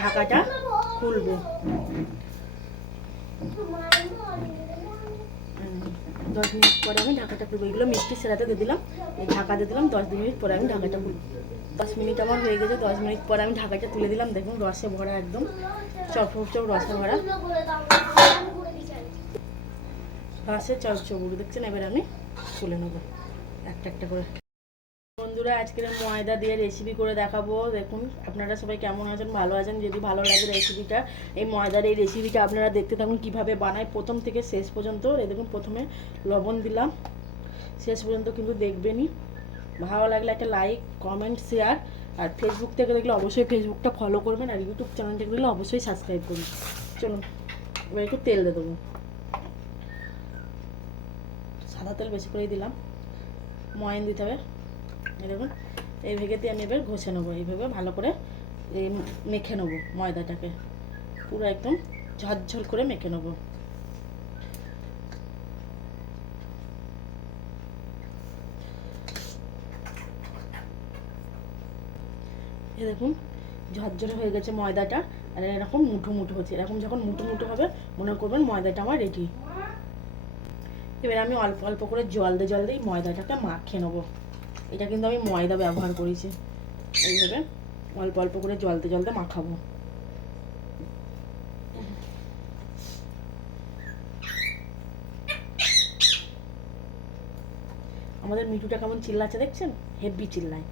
ঢাকাটা খুলবো। দশ মিনিট পরে আমি ঢাকাটা খুলবো। এগুলো মিষ্টি সেরাতে দিয়ে দিলাম। ঢাকা দিয়ে দিলাম, দশ মিনিট পরে আমি ঢাকাটা খুলবো দশ মিনিট আমার হয়ে গেছে, দশ মিনিট পরে আমি ঢাকাটা তুলে দিলাম। দেখুন, রসে ভরা একদম। চপ চপ রসে ভরা। রসে চপ চপুর দেখছেন? এবার আমি তুলে নেব। একটা একটা করে। বন্ধুরা, আজকের ময়দা দিয়ে রেসিপি করে দেখাবো। দেখুন, আপনারা সবাই কেমন আছেন, ভালো আছেন? যদি ভালো লাগে রেসিপিটা এই ময়দার এই রেসিপিটা আপনারা দেখতে থাকুন কীভাবে বানায়। প্রথম থেকে শেষ পর্যন্ত, এই দেখুন, প্রথমে লবণ দিলাম। শেষ পর্যন্ত কিন্তু দেখবেনই। ভালো লাগলে একটা লাইক কমেন্ট শেয়ার আর ফেসবুক থেকে দেখলে অবশ্যই ফেসবুকটা ফলো করবেন। আর ইউটিউব চ্যানেল থেকে দেখলে অবশ্যই সাবস্ক্রাইব করুন চলুন, এবার একটু তেল দিয়ে দেবো। সাদা তেল বেশি করেই দিলাম। ময়ন দিতে হবে। দেখুন এই আমি এবার ঘষে নেব, এইভাবে ভালো করে মেখে নেব ময়দাটাকে। পুরো একদম ঝরঝর করে মেখে নেব। এই দেখুন, ঝরঝরে হয়ে গেছে ময়দাটা, আর এরকম মুঠো মুঠো হচ্ছে। এরকম যখন মুঠো মুঠো হবে, মনে করবেন ময়দাটা আমার রেডি এবার আমি অল্প অল্প করে জল দিয়ে জল দিয়ে ময়দাটাকে মাখিয়ে নেব। এটা কিন্তু আমি ময়দা ব্যবহার করেছি। এইভাবে অল্প অল্প করে জলতে জলতে মাখাবো। আমাদের মিঠুটা কেমন চিল্লাচ্ছে দেখছেন? হেভি চিল্লায়।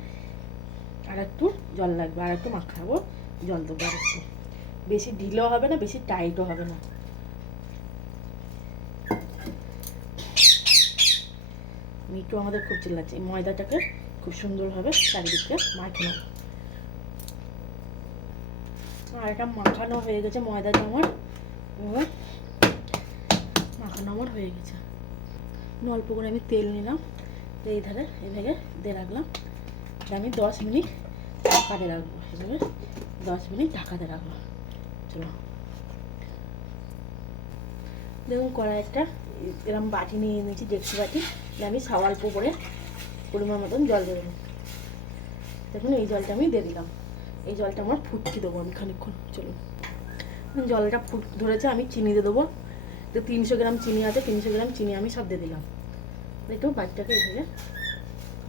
আর একটু জল লাগবে, আর একটু মাখাবো, জল দেবো আর একটু। বেশি ঢিলেও হবে না, বেশি টাইটও হবে না। মিটু আমাদের খুব চিল্লাচ্ছে ময়দাটাকে খুব সুন্দরভাবে চারিদিকে মাখে আর এটা মাখানো হয়ে গেছে, ময়দাটা আমার মাখানো আমার হয়ে গেছে। অল্প করে আমি তেল নিলাম এই ধারে এভাবে দিয়ে রাখলাম। আমি দশ মিনিট ঢাকা দিয়ে রাখব। এভাবে দশ মিনিট ঢাকা দিয়ে রাখব। চলো। দেখুন কড়াইটা এরকম বাটি নিয়ে নিয়েছি ডেকচি বাটি। আমি অল্প করে পরিমাণ মতন জল দেবো। দেখুন, এই জলটা আমি দিয়ে দিলাম। এই জলটা আমার ফুটকি দেবো আমি খানিক্ষণ চলুন। জলটা ফুট ধরেছে, আমি চিনি দিয়ে দেবো। তো তিনশো গ্রাম চিনি আছে, তিনশো গ্রাম চিনি আমি সব দিয়ে দিলাম। একটু বাটিটাকে এভাবে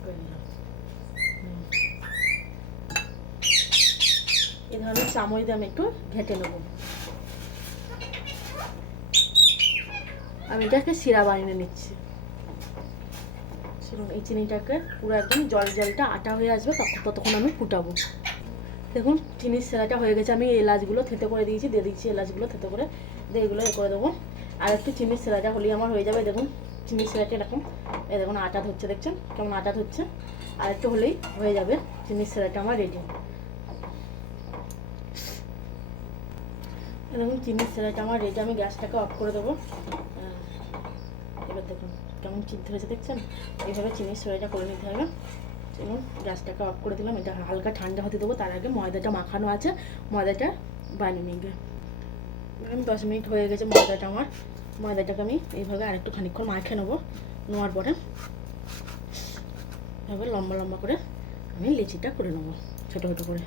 করে হুম। এ ধরনের চামচ দিয়ে আমি একটু ঘেঁটে নেব। আমি এটাকে শিরা বানিয়ে নিচ্ছি। এই চিনিটাকে পুরো একদম জল জলটা আটা হয়ে আসবে, তখন ততক্ষণ আমি ফুটাবো। দেখুন, চিনির সেরাটা হয়ে গেছে। আমি এলাচগুলো থেতে করে দিয়েছি, দিয়ে দিচ্ছি এলাচগুলো থেতে করে। দিয়ে এগুলো এ করে দেবো। আর একটু চিনির সেরাটা হলেই আমার হয়ে যাবে। দেখুন, চিনির সেরাটা এরকম। এই দেখুন, আটা ধরছে, দেখছেন? কেমন আটা ধরছে? আর একটু হলেই হয়ে যাবে। চিনির সেরাটা আমার রেডি দেখুন, চিনির সেরাটা আমার রেডি আমি গ্যাসটাকে অফ করে দেবো। এবার দেখুন। কেমন চিনতে হয়েছে দেখছেন? এইভাবে চিনির সেরাটা করে নিতে হবে। চলুন, গ্যাসটাকে অফ করে দিলাম। এটা হালকা ঠান্ডা হতে দেবো। তার আগে ময়দাটা মাখানো আছে। ময়দাটা বানিয়ে নিবে আমি দশ মিনিট হয়ে গেছে ময়দাটা আমার। ময়দাটাকে আমি এইভাবে আরেকটু খানিক্ষণ মাখে নেব। নেওয়ার পরে এভাবে লম্বা লম্বা করে আমি লিচিটা করে নেব, ছোটো ছোটো করে।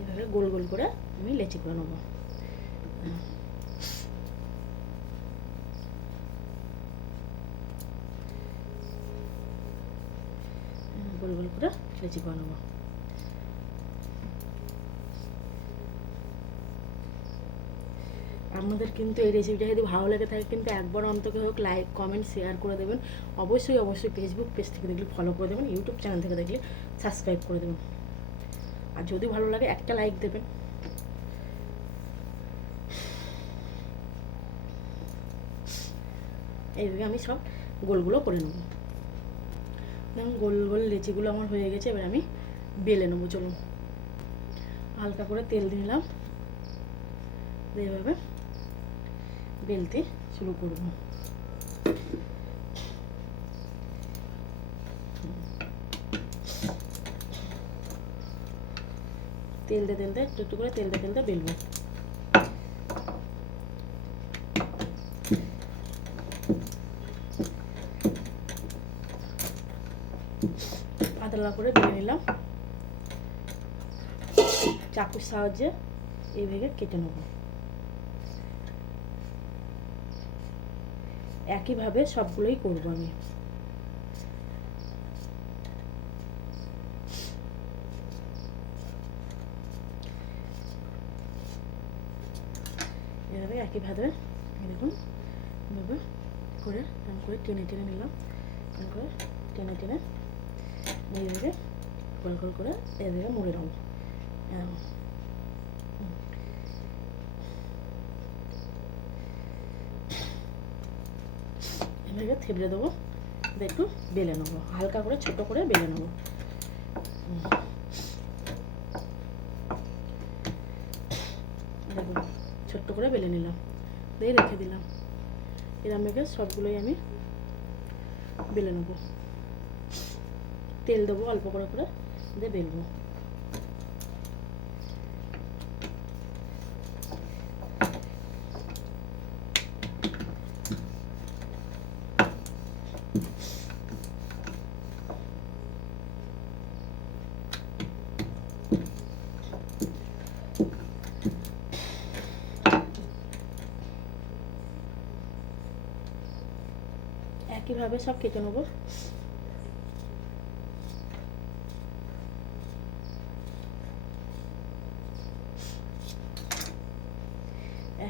এভাবে গোল গোল করে আমি লেচি করে নেব। গোল গোল করে লেচি করে নেব। আপনাদের কিন্তু এই রেসিপিটা যদি ভালো লেগে থাকে, কিন্তু একবার অন্তকে হোক লাইক কমেন্ট শেয়ার করে দেবেন। অবশ্যই অবশ্যই ফেসবুক পেজ থেকে দেখলে ফলো করে দেবেন ইউটিউব চ্যানেল থেকে দেখলে সাবস্ক্রাইব করে দেবেন। আর যদি ভালো লাগে একটা লাইক দেবেন। এইভাবে আমি সব গোলগুলো করে নেব। দেখুন, গোল গোল লেচিগুলো আমার হয়ে গেছে, এবার আমি বেলে নেব, চলুন। হালকা করে তেল দিলাম এভাবে বেলতে শুরু করব। তেল দিয়ে, তেল একটু একটু করে তেল দিয়ে, তেল বেলবো। পাতলা করে বেলে নিলাম। চাকুর সাহায্যে এই ভেগে কেটে নেব। একইভাবে সবগুলোই করব আমি। এভাবে একইভাবে এরকম করে টেনে টেনে নিলাম। টেনে টেনে এইভাবে গোল গোল করে এভাবে মুড়ে নেব। এভাবে থেবড়ে দেবো একটু বেলে নেব, হালকা করে, ছোট করে বেলে নেব। দেখুন ছোট্ট করে বেলে নিলাম, দিয়ে রেখে দিলাম এরম ভেবে সবগুলোই আমি বেলে নেব তেল দেবো অল্প করে করে দিয়ে বেলবো। একইভাবে সব কেটে নেব।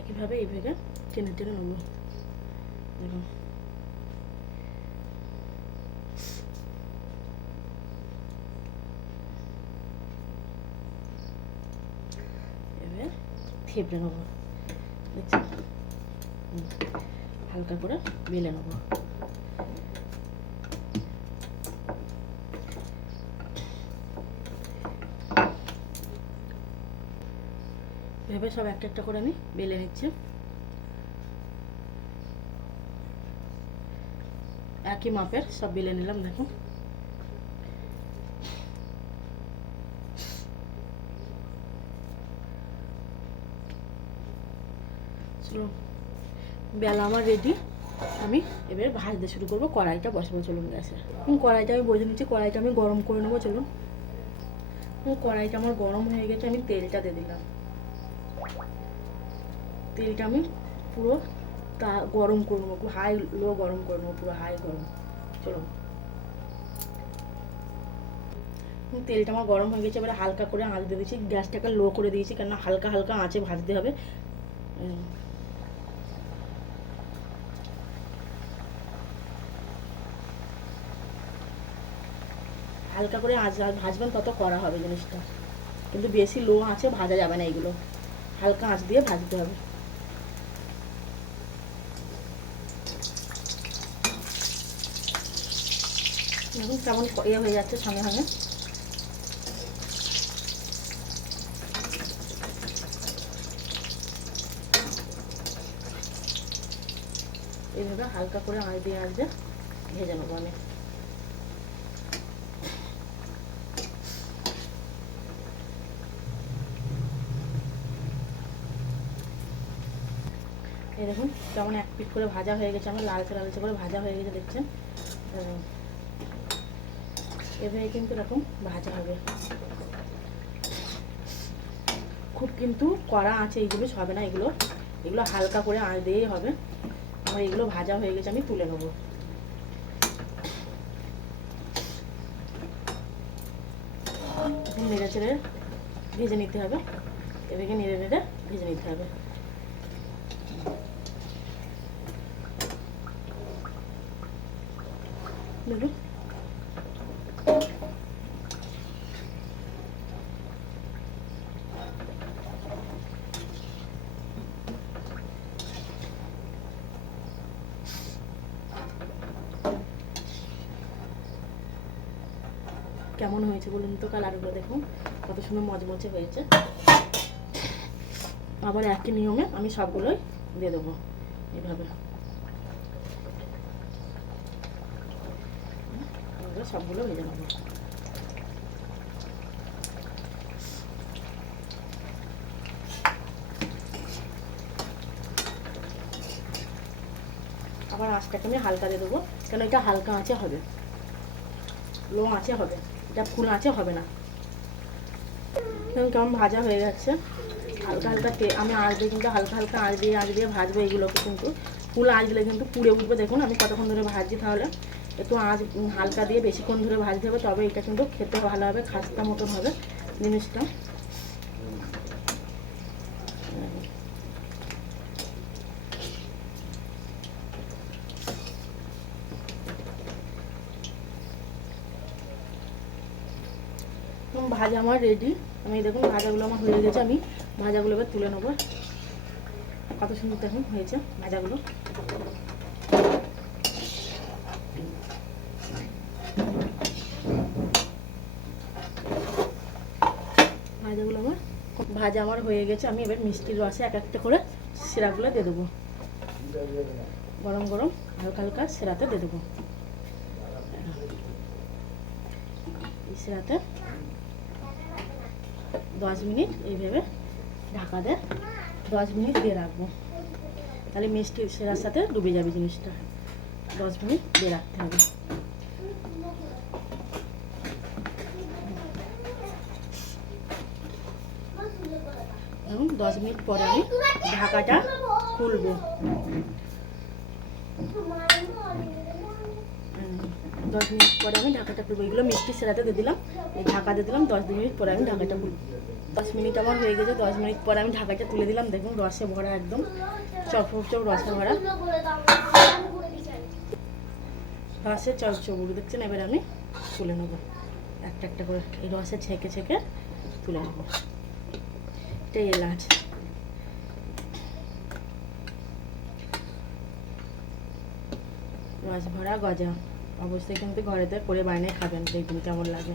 একইভাবে এই ভেগে? টেনে টেনে নেব। দেখুন থেপড়ে নেব। হালকা করে মেলে নেব। এভাবে সব একটা একটা করে আমি বেলে নিচ্ছি। একই মাপের সব বেলে নিলাম, দেখো। বেলা আমার রেডি আমি এবার ভাজতে শুরু করব, কড়াইটা বসাবো, চলুন গ্যাসে। কড়াইটা আমি বসে নিচ্ছি, কড়াইটা আমি গরম করে নেব, চলুন। কড়াইটা আমার গরম হয়ে গেছে, আমি তেলটা দিয়ে দিলাম। তেলটা আমি পুরো তা গরম করে নেব হাই লো গরম করে নেব, পুরো হাই গরম। চলো। তেলটা আমার গরম হয়ে গেছে, এবারে হালকা করে আঁচ দিয়ে দিয়েছি গ্যাসটাকে লো করে দিয়েছি কেন হালকা হালকা আঁচে ভাজতে হবে। হালকা করে আঁচ ভাজবেন, তত করা হবে জিনিসটা। কিন্তু বেশি লো আঁচে ভাজা যাবে না এগুলো। হালকা আঁচ দিয়ে ভাজতে হবে। দেখুন কেমন ইয়ে হয়ে যাচ্ছে সঙ্গে সঙ্গে। এইভাবে হালকা করে আঁচ দিয়ে দিয়ে ভেজে নেব আমি। এই দেখুন কেমন এক পিট করে ভাজা হয়ে গেছে, আমার লালচে লালচে করে ভাজা হয়ে গেছে, দেখছেন? এভাবে কিন্তু এরকম ভাজা হবে। খুব কিন্তু কড়া আছে, এইগুলো হবে না, এগুলো এগুলো হালকা করে আঁচ দিয়েই হবে। আমার এগুলো ভাজা হয়ে গেছে, আমি তুলে নেব। নেড়ে চেড়ে ভেজে নিতে হবে। এদিকে নেড়ে নেড়ে ভেজে নিতে হবে। দেখুন কেমন হয়েছে বলুন তো কাল কালারগুলো দেখুন, কত সুন্দর মজমচে হয়েছে। আবার একই নিয়মে আমি সবগুলোই দিয়ে দেবো এইভাবে। সবগুলো ভেজে নেব। আবার আঁচটাকে আমি হালকা দিয়ে দেবো, কেন এটা হালকা আঁচে হবে। লো আঁচে হবে। এটা ফুল আঁচে হবে না। কেমন ভাজা হয়ে গেছে। হালকা হালকা আমি আঁচ দিয়ে কিন্তু হালকা হালকা আঁচ দিয়ে আঁচ দিয়ে ভাজবো এগুলোকে কিন্তু। ফুল আঁচ দিলে কিন্তু পুড়ে উঠবে। দেখুন আমি কতক্ষণ ধরে ভাজছি তাহলে। একটু আঁচ হালকা দিয়ে বেশিক্ষণ ধরে ভাজতে হবে। তবে এটা কিন্তু খেতে ভালো হবে, খাস্তা মতন হবে জিনিসটা এবং ভাজা আমার রেডি আমি দেখুন ভাজাগুলো আমার হয়ে গেছে, আমি ভাজাগুলো এবার তুলে নেব। কত সুন্দর দেখুন হয়েছে ভাজাগুলো। ভাজাগুলো আমার ভাজা আমার হয়ে গেছে, আমি এবার মিষ্টির রসে এক একটা করে সিরাগুলো দিয়ে দেবো। গরম গরম হালকা হালকা সেরাতে দিয়ে দেবো। সেরাতে দশ মিনিট এইভাবে ঢাকা দিয়ে দশ মিনিট দিয়ে রাখব। তাহলে মিষ্টি সেরার সাথে ডুবে যাবে জিনিসটা। দশ মিনিট দিয়ে রাখতে হবে। এবং দশ মিনিট পরে আমি ঢাকাটা খুলবো। দশ মিনিট পরে আমি ঢাকাটা খুলবো। এগুলো মিষ্টি সেরাতে দিয়ে দিলাম। এই ঢাকা দিয়ে দিলাম, দশ মিনিট পরে আমি ঢাকাটা খুলবো। দশ মিনিট আমার হয়ে গেছে, দশ মিনিট পরে আমি ঢাকাটা তুলে দিলাম। দেখুন, রসে ভরা একদম। চপ চপ রসে ভরা। রসে চপ চবুড়ি দেখছেন? এবার আমি তুলে নেব। একটা একটা করে এই রসে ছেঁকে ছেঁকে তুলে নেব। এটাই এলাচ। রস ভরা গজা। অবশ্যই কিন্তু ঘরেতে করে বানিয়ে খাবেন দেখবেন কেমন লাগে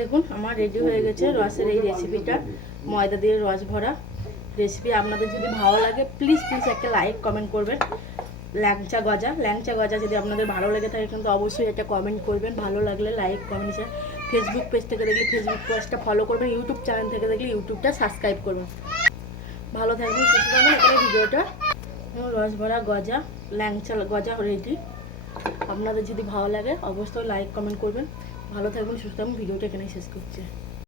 দেখুন আমার রেডি হয়ে গেছে রসের এই রেসিপিটা ময়দা দিয়ে রস ভরা রেসিপি আপনাদের যদি ভালো লাগে প্লিজ প্লিজ একটা লাইক কমেন্ট করবেন। ল্যাংচা গজা। ল্যাংচা গজা যদি আপনাদের ভালো লেগে থাকে, কিন্তু অবশ্যই এটা কমেন্ট করবেন। ভালো লাগলে লাইক কমেন্ট ফেসবুক পেজ থেকে দেখলে ফেসবুক পেজটা ফলো করবেন। ইউটিউব চ্যানেল থেকে দেখলে ইউটিউবটা সাবস্ক্রাইব করবেন। ভালো থাকবেন, সুস্থ থাকবেন। এখানে ভিডিওটা এবং রস ভরা গজা, ল্যাংচা গজা রেডি আপনাদের যদি ভালো লাগে, অবশ্যই লাইক কমেন্ট করবেন। ভালো থাকবেন সুস্থ থাকবেন ভিডিওটা এখানেই শেষ করছি।